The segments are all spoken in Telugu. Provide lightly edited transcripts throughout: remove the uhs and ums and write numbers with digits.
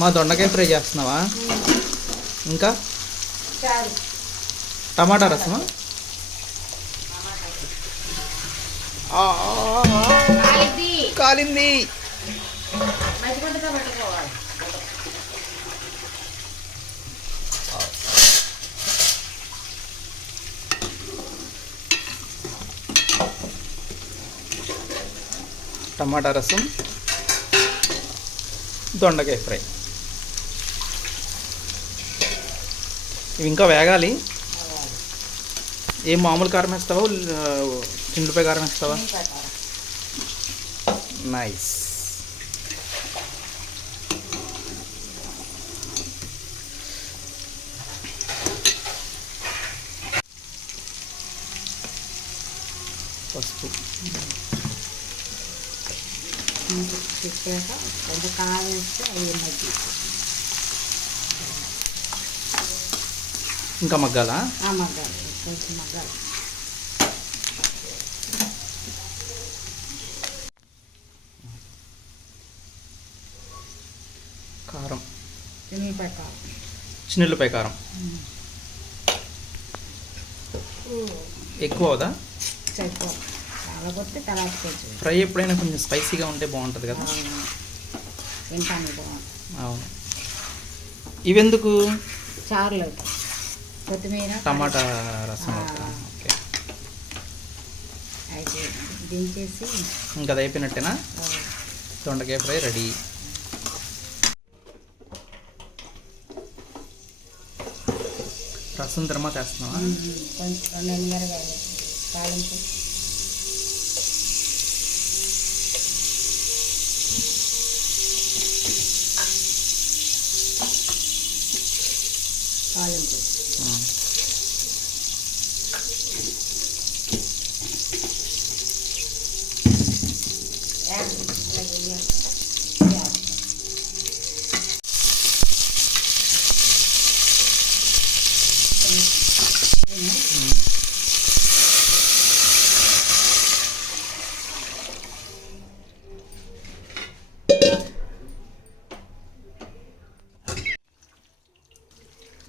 మా దొండకాయ ఫ్రై చేస్తున్నావా? ఇంకా టమాటా రసమా? కాలింది. టమాటా రసం, దొండకాయ ఫ్రై ఇవి ఇంకా వేగాలి. ఏం మామూలు కారం వేస్తావా, చిండిపోయి కారం వేస్తావా? నైస్. పసుపు ఇంకా మగ్గాలా? కారం, చిన్నులపై కారం ఎక్కువ అవుదా? ఫ్రై ఎప్పుడైనా కొంచెం స్పైసీగా ఉంటే బాగుంటుంది కదా. అవును. ఇవెందుకు? చారులు, కొత్తిమీర, టమాటా రసం. ఓకే, దించేసి ఇంకా అది అయిపోయినట్టేనా? దొండకాయ ఫ్రై రెడీ. రసం తర్వాత వేస్తున్నావా? కొంచెం ఎండుమిరపకాయలు తాలింపు, తాలింపు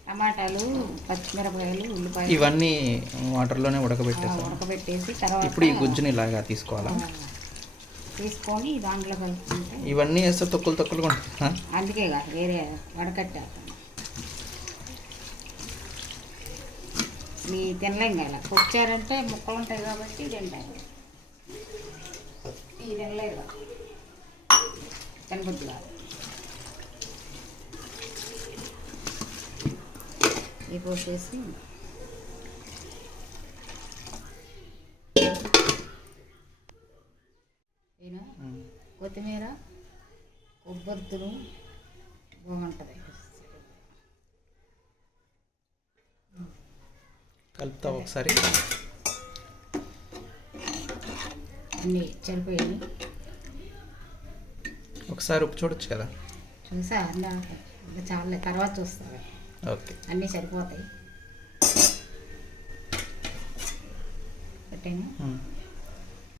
టమాటాలు, పచ్చిమిరపకాయలు, ఉల్లిపాయలు ఇవన్నీ వాటర్లోనే ఉడకబెట్టేసి తర్వాత ఇప్పుడు ఈ గుజ్జుని ఇలాగా తీసుకోవాలా? తీసుకొని దాంట్లో కలుపుకుంటే ఇవన్నీ వేస్తే తొక్కులుగా ఉంటుందా? అందుకే కాదు, వేరే వడకట్టేస్తాను. మీ తినలేం కదా, వచ్చారంటే ముక్కలు ఉంటాయి కాబట్టి తింటాయి. ఈ తినలేదు తినబుద్ధి కాదు. ఈ పోసేసి కొత్తిమీర, కొబ్బరితులు బాగుంటుంది. కలుపుతావు ఒకసారి. అన్నీ సరిపోయాయి. ఒకసారి ఉప్పు చూడొచ్చు కదా. చూసా, చాలా తర్వాత చూస్తాను. ఓకే, అన్నీ సరిపోతాయి. పెట్టాను.